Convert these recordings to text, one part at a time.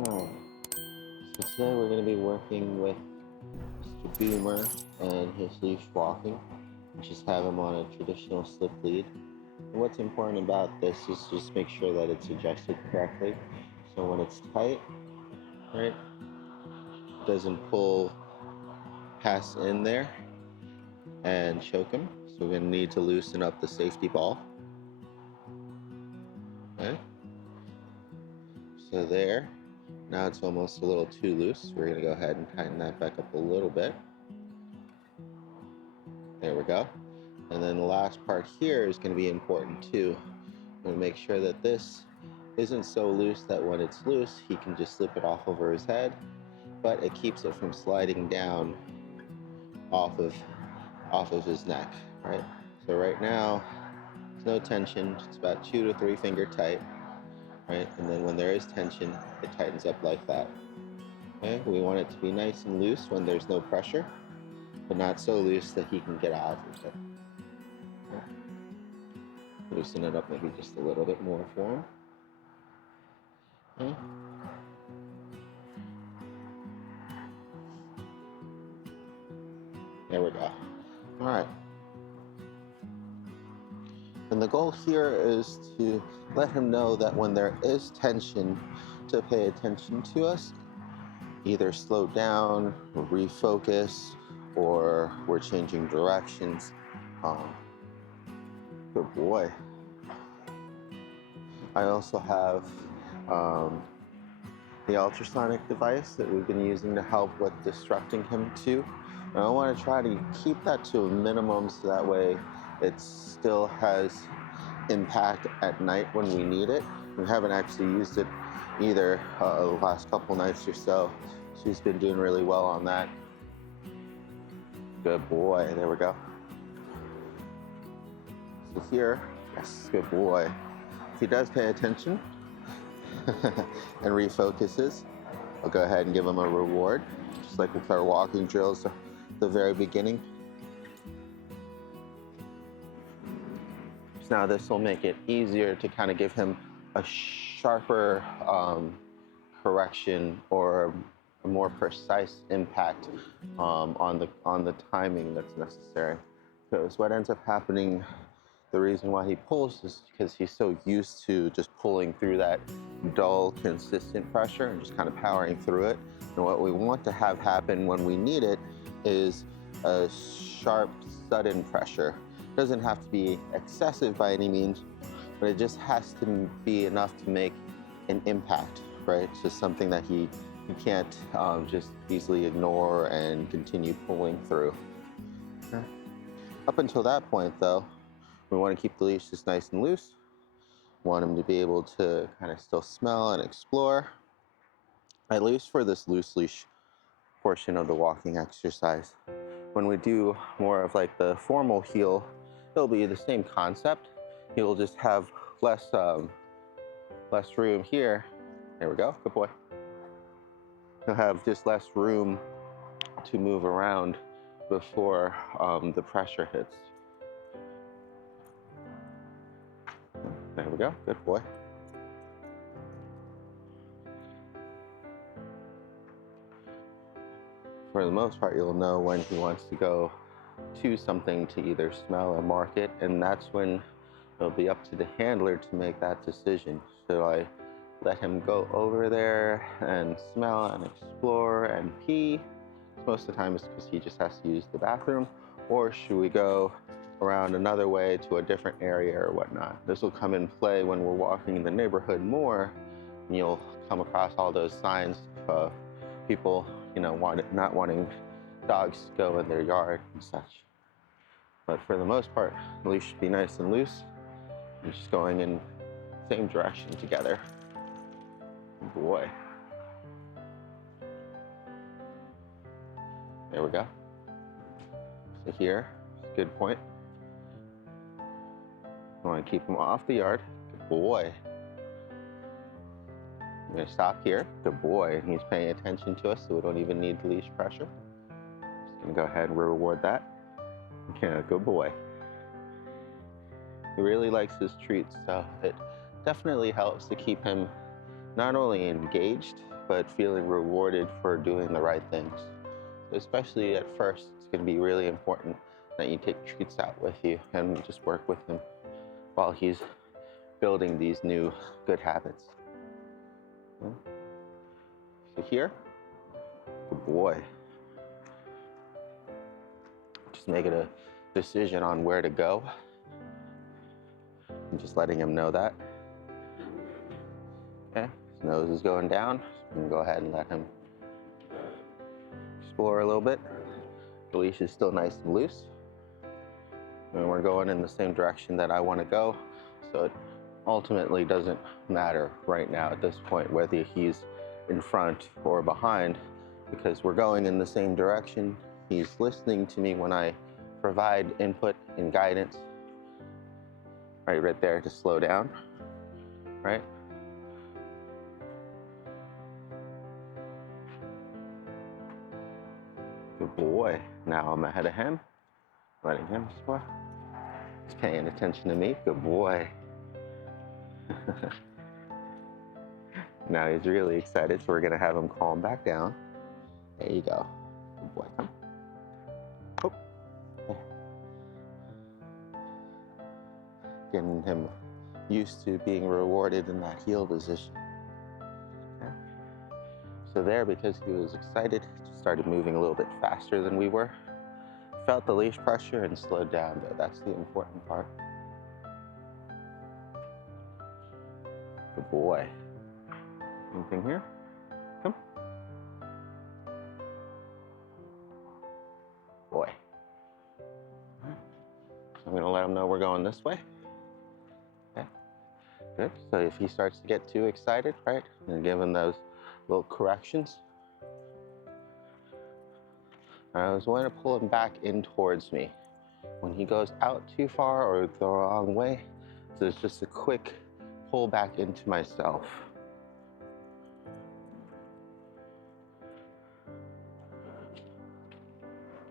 Alright, so today we're going to be working with Mr. Boomer and his leash walking. Just have him on a traditional slip lead. And what's important about this is just make sure that it's adjusted correctly. So when it's tight, right, it doesn't pull past in there and choke him. So we're going to need to loosen up the safety ball. Okay, so there. Now it's almost a little too loose. We're going to go ahead and tighten that back up a little bit. There we go. And then the last part here is going to be important too. I'm going to make sure that this isn't so loose that when it's loose, he can just slip it off over his head, but it keeps it from sliding down off of his neck, right? So right now, there's no tension. It's about 2 to 3 finger tight, right? And then when there is tension, it tightens up like that. Okay? We want it to be nice and loose when there's no pressure, but not so loose that he can get out of it. Okay? Loosen it up maybe just a little bit more for him. Okay? There we go. All right. And the goal here is to let him know that when there is tension, to pay attention to us, either slow down, or refocus, or we're changing directions. Good boy. I also have the ultrasonic device that we've been using to help with distracting him too. And I want to try to keep that to a minimum so that way it still has impact at night when we need it. We haven't actually used it either the last couple nights or so. She's been doing really well on that. Good boy, there we go. So here, yes, good boy. If he does pay attention and refocuses, I'll go ahead and give him a reward, just like with our walking drills at the very beginning. Now this will make it easier to kind of give him a sharper correction or a more precise impact on the timing that's necessary. Because what ends up happening, the reason why he pulls is because he's so used to just pulling through that dull, consistent pressure and just kind of powering through it. And what we want to have happen when we need it is a sharp, sudden pressure. It doesn't have to be excessive by any means, but it just has to be enough to make an impact, right? It's just something that he can't just easily ignore and continue pulling through. Okay. Up until that point, though, we want to keep the leash just nice and loose. We want him to be able to kind of still smell and explore, at least for this loose leash portion of the walking exercise. When we do more of like the formal heel, it'll be the same concept. He'll just have less room here. There we go, good boy. He'll have just less room to move around before the pressure hits. There we go, good boy. For the most part, you'll know when he wants to go to something to either smell or mark it, and that's when it'll be up to the handler to make that decision. Should I let him go over there and smell and explore and pee? Most of the time it's because he just has to use the bathroom, or should we go around another way to a different area or whatnot? This will come in play when we're walking in the neighborhood more, and you'll come across all those signs of people, not wanting dogs to go in their yard and such. But for the most part, the leash should be nice and loose and just going in the same direction together. Good boy. There we go. So here, good point. I want to keep him off the yard. Good boy. I'm going to stop here. Good boy. He's paying attention to us, so we don't even need the leash pressure. Just going to go ahead and reward that. Yeah, good boy. He really likes his treats, so it definitely helps to keep him not only engaged, but feeling rewarded for doing the right things. Especially at first, it's going to be really important that you take treats out with you and just work with him while he's building these new good habits. So here, good boy. Just making a decision on where to go and just letting him know that. Okay, his nose is going down. So I'm gonna go ahead and let him explore a little bit. The leash is still nice and loose. And we're going in the same direction that I want to go. So it ultimately doesn't matter right now at this point whether he's in front or behind, because we're going in the same direction. He's listening to me when I provide input and guidance. Right there to slow down, right? Good boy. Now I'm ahead of him, letting him explore. He's paying attention to me. Good boy. Now he's really excited, so we're gonna have him calm back down. There you go. Good boy, come. Oh. Getting him used to being rewarded in that heel position. Okay. So there, because he was excited, just started moving a little bit faster than we were. Felt the leash pressure and slowed down, though. That's the important part. Good boy. Anything here? Come. Boy. Right. So I'm going to let him know we're going this way. Okay. Good. So if he starts to get too excited, right, and give him those little corrections. I was going to pull him back in towards me. When he goes out too far or the wrong way, so it's just a quick pull back into myself.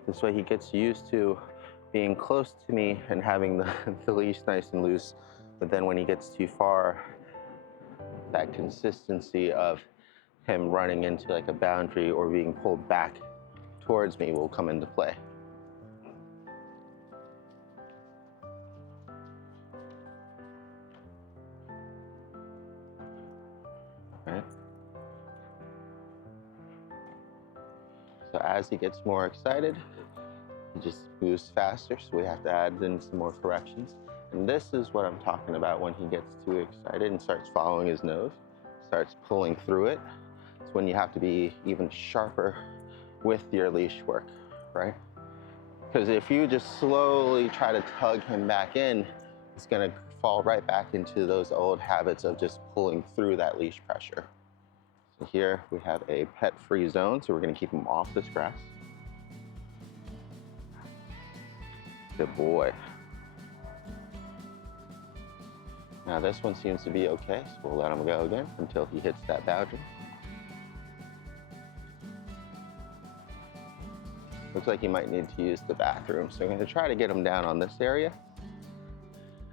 This way he gets used to being close to me and having the leash nice and loose, but then when he gets too far, that consistency of him running into like a boundary or being pulled back towards me will come into play. Right? So as he gets more excited, he just moves faster, so we have to add in some more corrections. And this is what I'm talking about when he gets too excited and starts following his nose, starts pulling through it. It's when you have to be even sharper with your leash work, right? Because if you just slowly try to tug him back in, it's gonna fall right back into those old habits of just pulling through that leash pressure. So here we have a pet-free zone, so we're gonna keep him off this grass. Good boy. Now this one seems to be okay, so we'll let him go again until he hits that boundary. Looks like he might need to use the bathroom, so I'm going to try to get him down on this area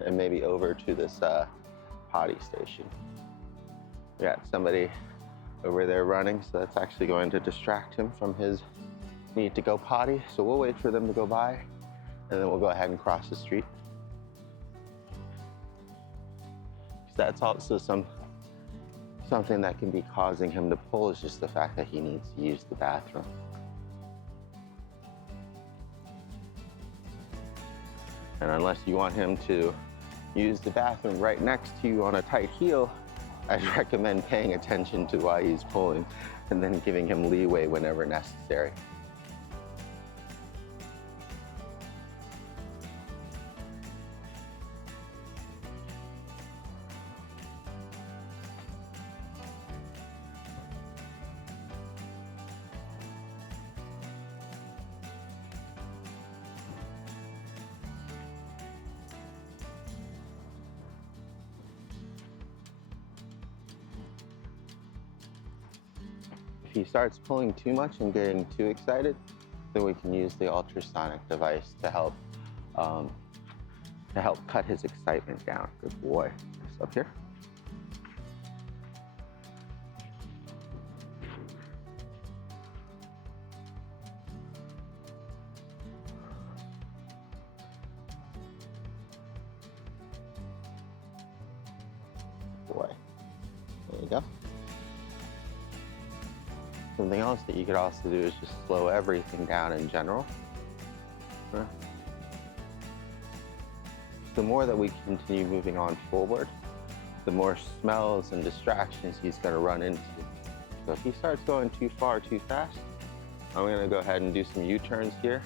and maybe over to this potty station. We got somebody over there running, so that's actually going to distract him from his need to go potty. So we'll wait for them to go by, and then we'll go ahead and cross the street. That's also something that can be causing him to pull, is just the fact that he needs to use the bathroom. And unless you want him to use the bathroom right next to you on a tight heel, I'd recommend paying attention to why he's pulling and then giving him leeway whenever necessary. If he starts pulling too much and getting too excited, then we can use the ultrasonic device to help cut his excitement down. Good boy. Up here. you go. Something else that you could also do is just slow everything down in general. The more that we continue moving on forward, the more smells and distractions he's going to run into. So if he starts going too far too fast, I'm going to go ahead and do some U-turns here.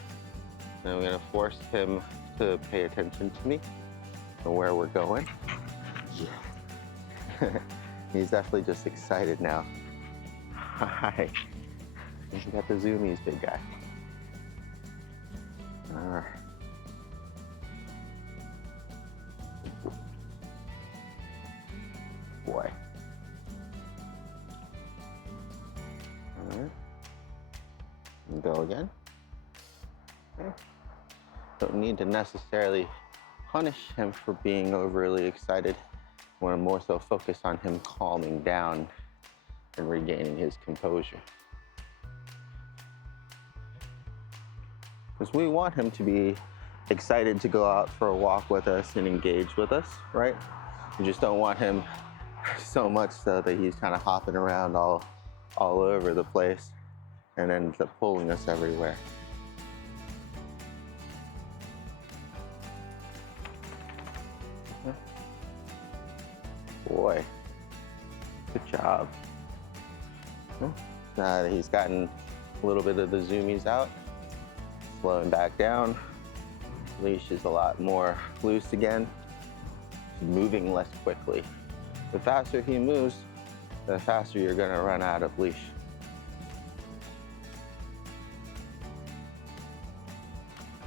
And I'm going to force him to pay attention to me and where we're going. Yeah. He's definitely just excited now. Hi. You got the zoomies, big guy. All right. Boy. All right. And go again. Okay. Don't need to necessarily punish him for being overly excited. I want to more so focus on him calming down and regaining his composure. Because we want him to be excited to go out for a walk with us and engage with us, right? We just don't want him so much so that he's kind of hopping around all over the place and ends up pulling us everywhere. Boy, good job. Now that he's gotten a little bit of the zoomies out, slowing back down. Leash is a lot more loose again, moving less quickly. The faster he moves, the faster you're gonna run out of leash.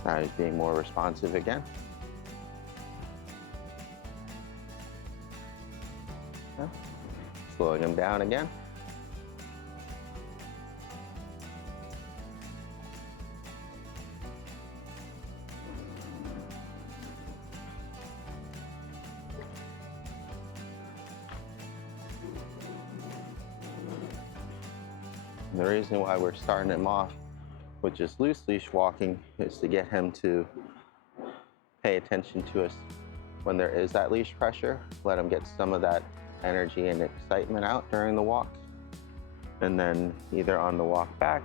Now he's being more responsive again. Slowing him down again. And the reason why we're starting him off with just loose leash walking is to get him to pay attention to us when there is that leash pressure. Let him get some of that energy and excitement out during the walk. And then either on the walk back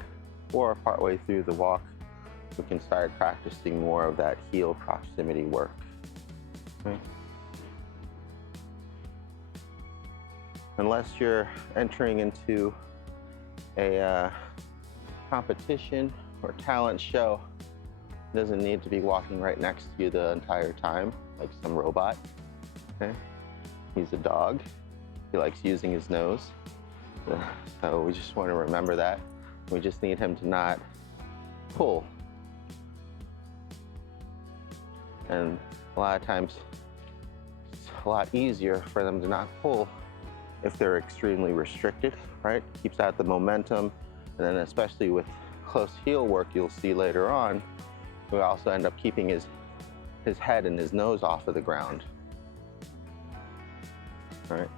or partway through the walk, we can start practicing more of that heel proximity work. Okay. Unless you're entering into a competition or talent show, it doesn't need to be walking right next to you the entire time like some robot. Okay? He's a dog. He likes using his nose. So we just want to remember that. We just need him to not pull. And a lot of times it's a lot easier for them to not pull if they're extremely restricted, right? Keeps out the momentum. And then especially with close heel work, you'll see later on, we also end up keeping his head and his nose off of the ground, right?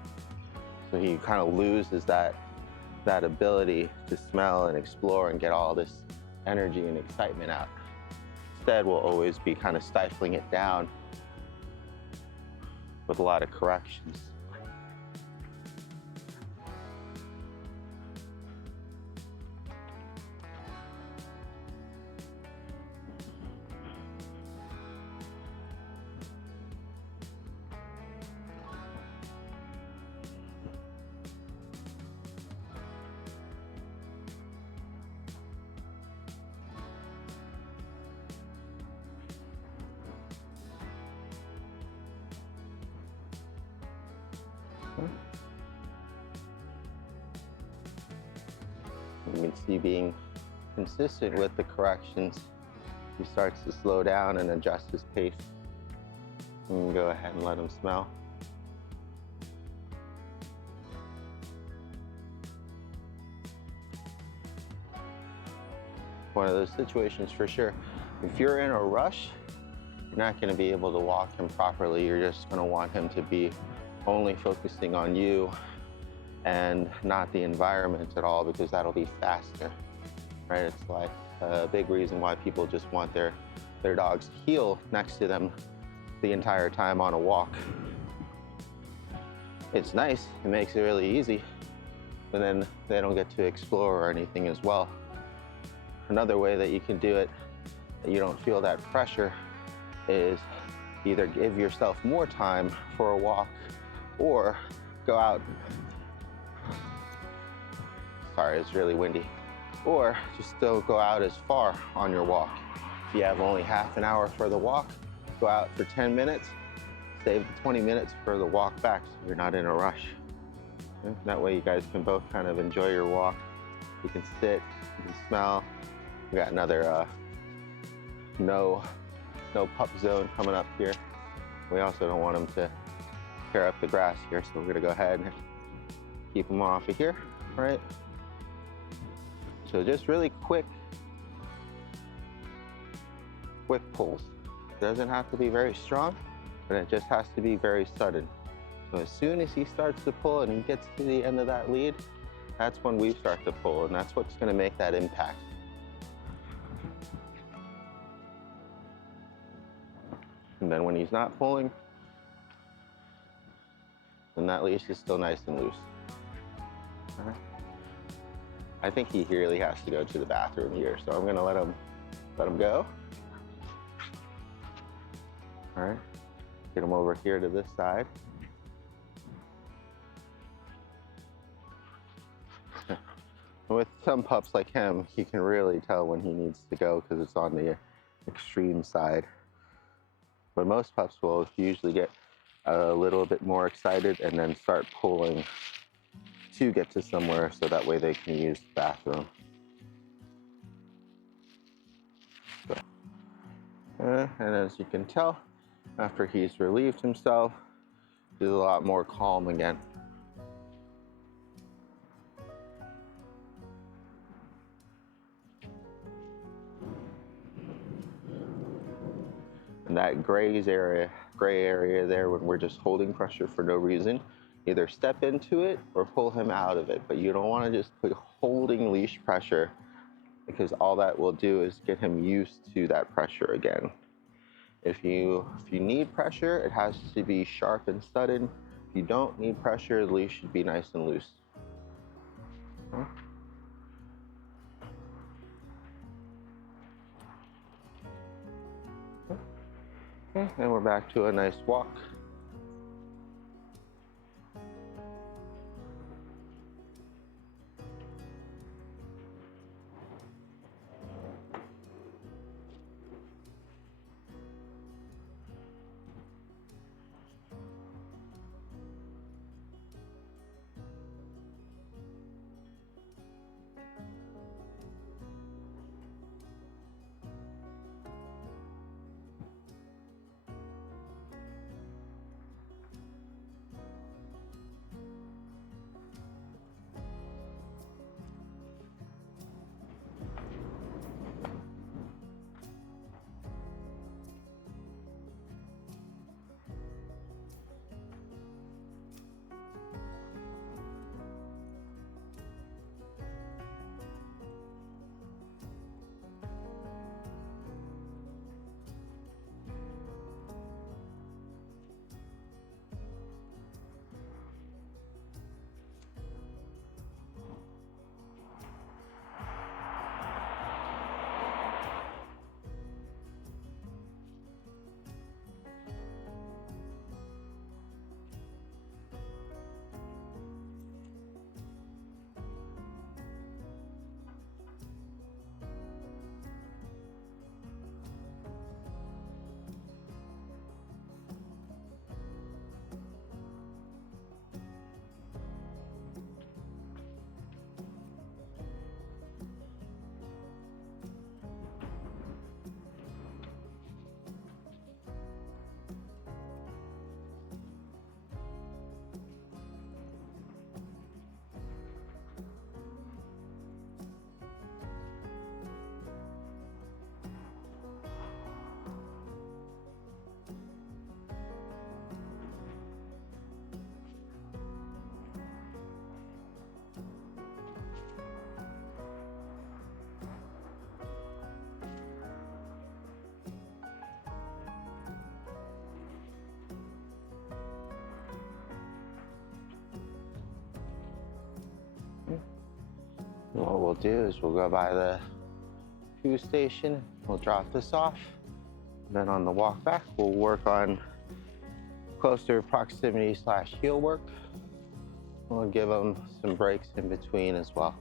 So he kind of loses that ability to smell and explore and get all this energy and excitement out. Instead, we'll always be kind of stifling it down with a lot of corrections. You can see being consistent with the corrections, he starts to slow down and adjust his pace. You can go ahead and let him smell. One of those situations for sure. If you're in a rush, you're not going to be able to walk him properly. You're just going to want him to be only focusing on you and not the environment at all, because that'll be faster, right? It's like a big reason why people just want their dog's heel next to them the entire time on a walk. It's nice, it makes it really easy, but then they don't get to explore or anything as well. Another way that you can do it, that you don't feel that pressure, is either give yourself more time for a walk or go out. Sorry, it's really windy. Or just still go out as far on your walk. If you have only half an hour for the walk, go out for 10 minutes, save the 20 minutes for the walk back so you're not in a rush. That way you guys can both kind of enjoy your walk. You can sit, you can smell. We got another no pup zone coming up here. We also don't want them to tear up the grass here, so we're gonna go ahead and keep them off of here, right? So just really quick pulls. It doesn't have to be very strong, but it just has to be very sudden. So as soon as he starts to pull and he gets to the end of that lead, that's when we start to pull, and that's what's gonna make that impact. And then when he's not pulling, then that leash is still nice and loose. All right. I think he really has to go to the bathroom here, so I'm gonna let him go. All right, get him over here to this side. With some pups like him, he can really tell when he needs to go because it's on the extreme side. But most pups will usually get a little bit more excited and then start pulling to get to somewhere so that way they can use the bathroom. And as you can tell, after he's relieved himself, he's a lot more calm again. And that gray area there, when we're just holding pressure for no reason, either step into it or pull him out of it. But you don't want to just put holding leash pressure, because all that will do is get him used to that pressure again. If you need pressure, it has to be sharp and sudden. If you don't need pressure, the leash should be nice and loose. Okay, and we're back to a nice walk. And what we'll do is we'll go by the poo station, we'll drop this off, and then on the walk back, we'll work on closer proximity / heel work. We'll give them some breaks in between as well.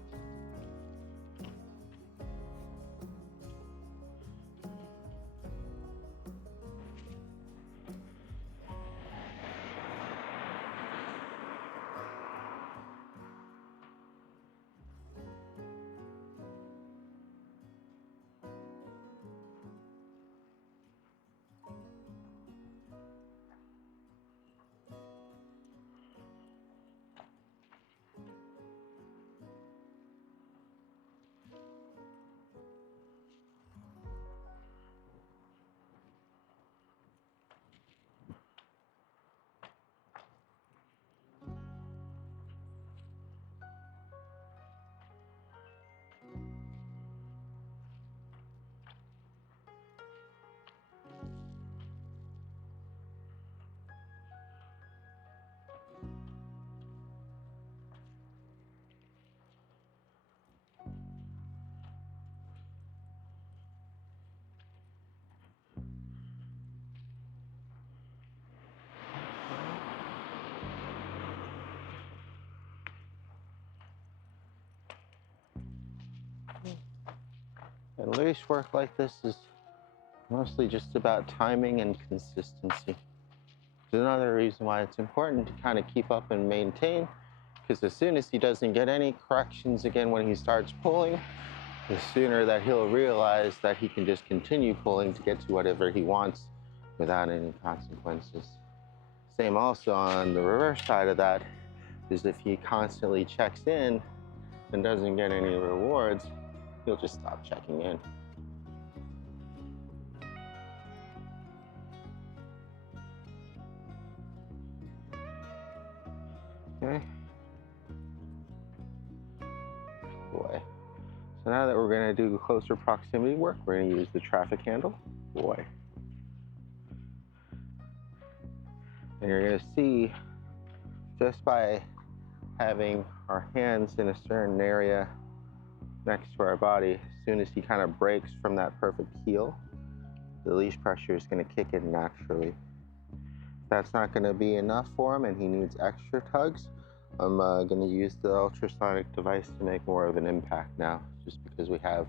And leash work like this is mostly just about timing and consistency. There's another reason why it's important to kind of keep up and maintain, because as soon as he doesn't get any corrections again when he starts pulling, the sooner that he'll realize that he can just continue pulling to get to whatever he wants without any consequences. Same also on the reverse side of that is if he constantly checks in and doesn't get any rewards, he'll just stop checking in. Okay. Boy. So now that we're going to do closer proximity work, we're going to use the traffic handle. Boy. And you're going to see, just by having our hands in a certain area next to our body, as soon as he kind of breaks from that perfect heel, the leash pressure is going to kick in naturally. If that's not going to be enough for him and he needs extra tugs, I'm going to use the ultrasonic device to make more of an impact now, just because we have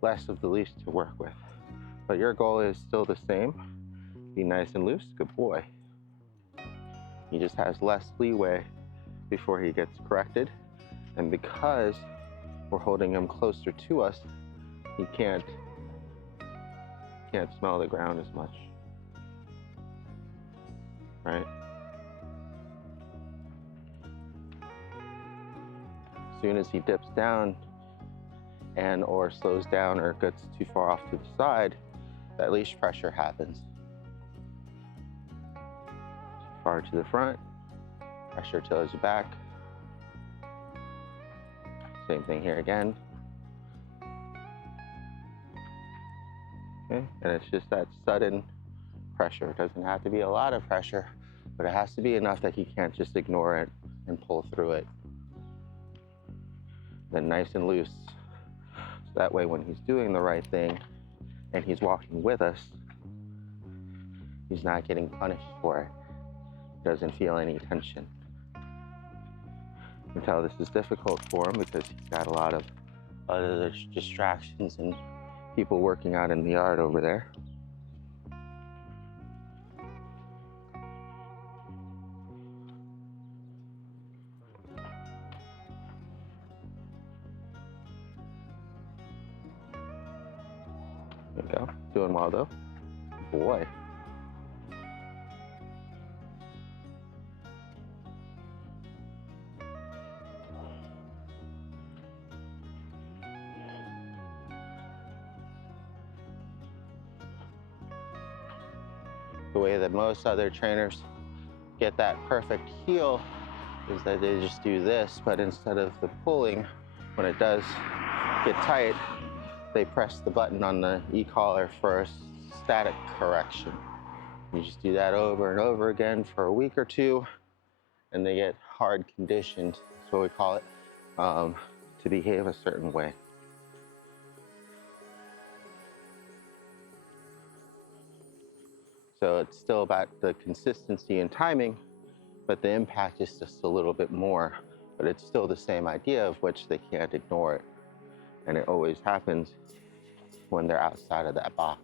less of the leash to work with. But your goal is still the same. Be nice and loose. Good boy. He just has less leeway before he gets corrected. And because we're holding him closer to us, he can't smell the ground as much. Right? As soon as he dips down and or slows down or gets too far off to the side, that leash pressure happens. Too far to the front, pressure to the back. Same thing here again. Okay, and it's just that sudden pressure. It doesn't have to be a lot of pressure, but it has to be enough that he can't just ignore it and pull through it. Then nice and loose. So that way when he's doing the right thing and he's walking with us, he's not getting punished for it. He doesn't feel any tension. You can tell this is difficult for him because he's got a lot of other distractions and people working out in the yard over there. There we go. Doing well though. Boy. The way that most other trainers get that perfect heel is that they just do this, but instead of the pulling, when it does get tight, they press the button on the e-collar for a static correction. You just do that over and over again for a week or two, and they get hard conditioned. That's what we call it, to behave a certain way. So it's still about the consistency and timing, but the impact is just a little bit more. But it's still the same idea of which they can't ignore it. And it always happens when they're outside of that box.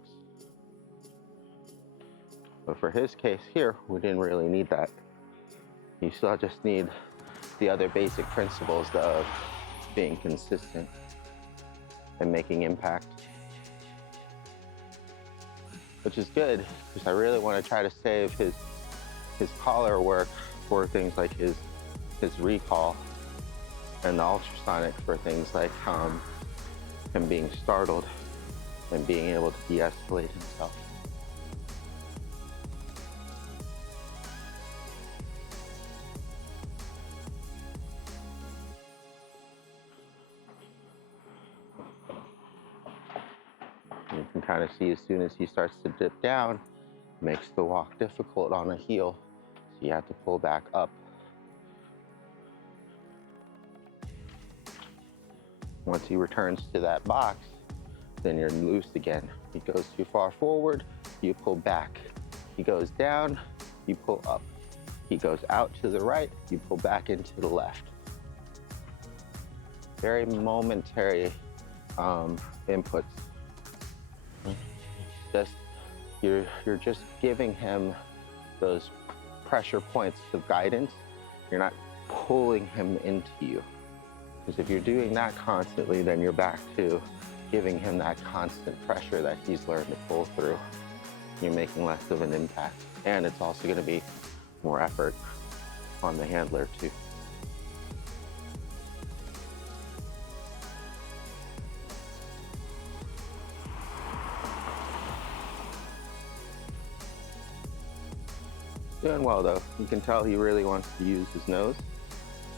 But for his case here, we didn't really need that. You still just need the other basic principles of being consistent and making impact. Which is good, because I really want to try to save his collar work for things like his recall, and the ultrasonic for things like him being startled and being able to de-escalate himself. You can kind of see as soon as he starts to dip down, it makes the walk difficult on a heel, so you have to pull back up. Once he returns to that box, then you're loose again. He goes too far forward, you pull back. He goes down, you pull up. He goes out to the right, you pull back into the left. Very momentary inputs. Just you're just giving him those pressure points of guidance. You're not pulling him into you. Because if you're doing that constantly, then you're back to giving him that constant pressure that he's learned to pull through. You're making less of an impact. And it's also going to be more effort on the handler too. Doing well though. You can tell he really wants to use his nose.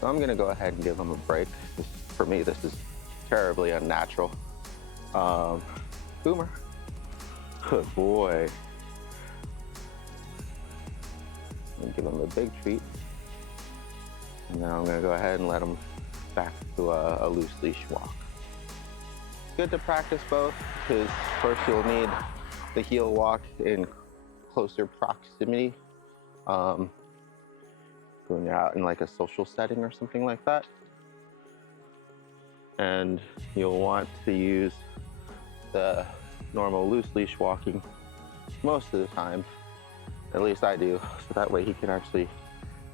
So I'm gonna go ahead and give him a break. For me, this is terribly unnatural. Boomer. Good boy. I'm gonna give him a big treat. And now I'm gonna go ahead and let him back to a loose leash walk. It's good to practice both, because first you'll need the heel walk in closer proximity. When you're out in like a social setting or something like that. And you'll want to use the normal loose leash walking most of the time, at least I do, so that way he can actually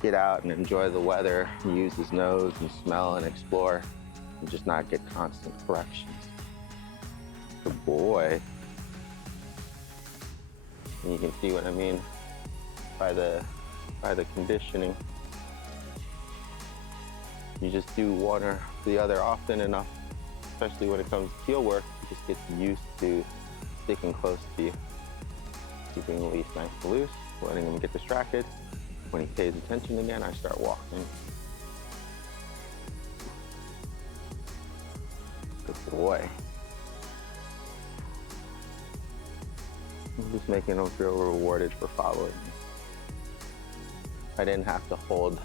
get out and enjoy the weather and use his nose and smell and explore and just not get constant corrections. Good boy. And you can see what I mean by the conditioning. You just do one or the other often enough, especially when it comes to heel work, you just get used to sticking close to you. Keeping the leash nice and loose, letting him get distracted. When he pays attention again, I start walking. Good boy. I'm just making him feel rewarded for following me. I didn't have to hold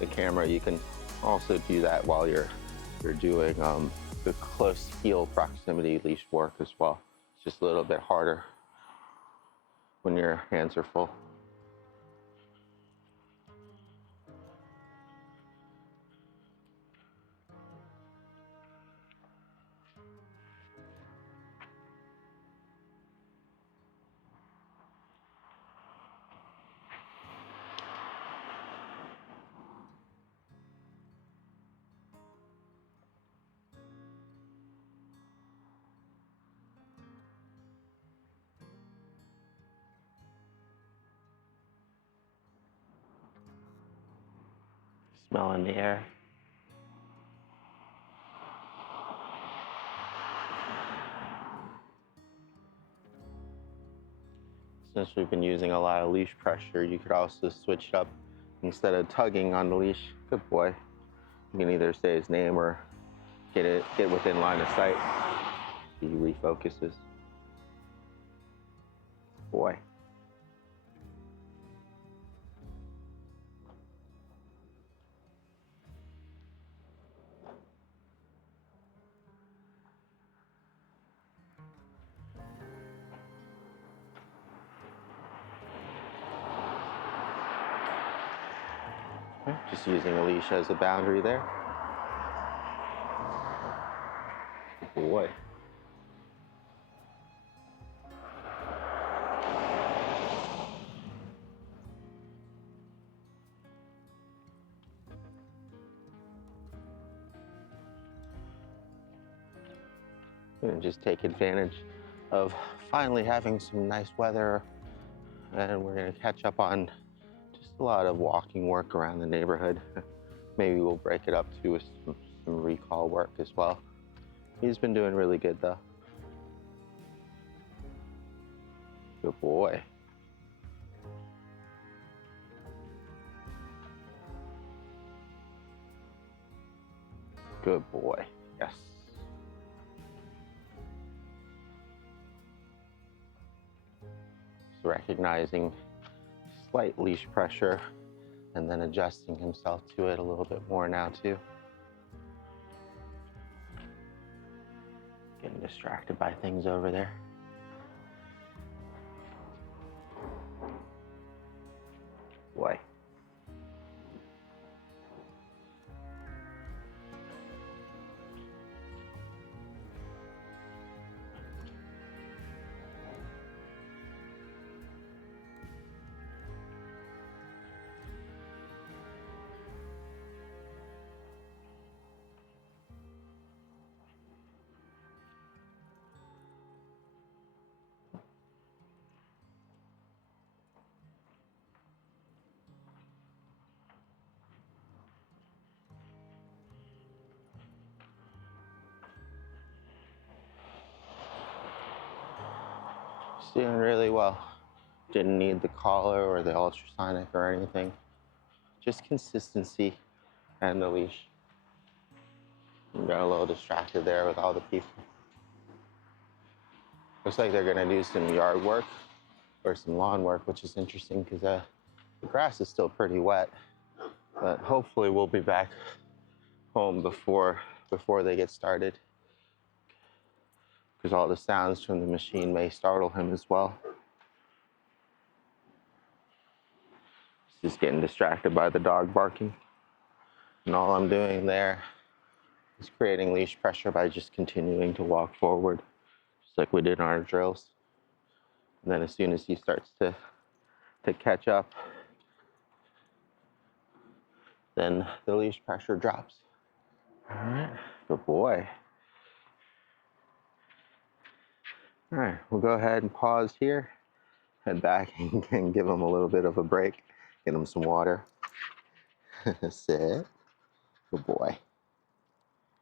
the camera. You can also do that while you're doing the close heel proximity leash work as well. It's just a little bit harder when your hands are full. Smell in the air. Since we've been using a lot of leash pressure, you could also switch it up. Instead of tugging on the leash, good boy, you can either say his name or get within line of sight. He refocuses. Boy. Just using a leash as a boundary there. Good boy. And just take advantage of finally having some nice weather, and we're gonna catch up on just a lot of walking work around the neighborhood. Maybe we'll break it up to some recall work as well. He's been doing really good though. Good boy. Good boy, yes. So recognizing slight leash pressure and then adjusting himself to it a little bit more now too. Getting distracted by things over there. Boy. He's doing really well. Didn't need the collar or the ultrasonic or anything. Just consistency and the leash. Got a little distracted there with all the people. Looks like they're gonna do some yard work or some lawn work, which is interesting because the grass is still pretty wet. But hopefully we'll be back home before they get started, because all the sounds from the machine may startle him as well. He's just getting distracted by the dog barking. And all I'm doing there is creating leash pressure by just continuing to walk forward, just like we did in our drills. And then as soon as he starts to catch up, then the leash pressure drops. All right, good boy. All right, we'll go ahead and pause here, head back and give him a little bit of a break, get him some water. Sit. Good boy.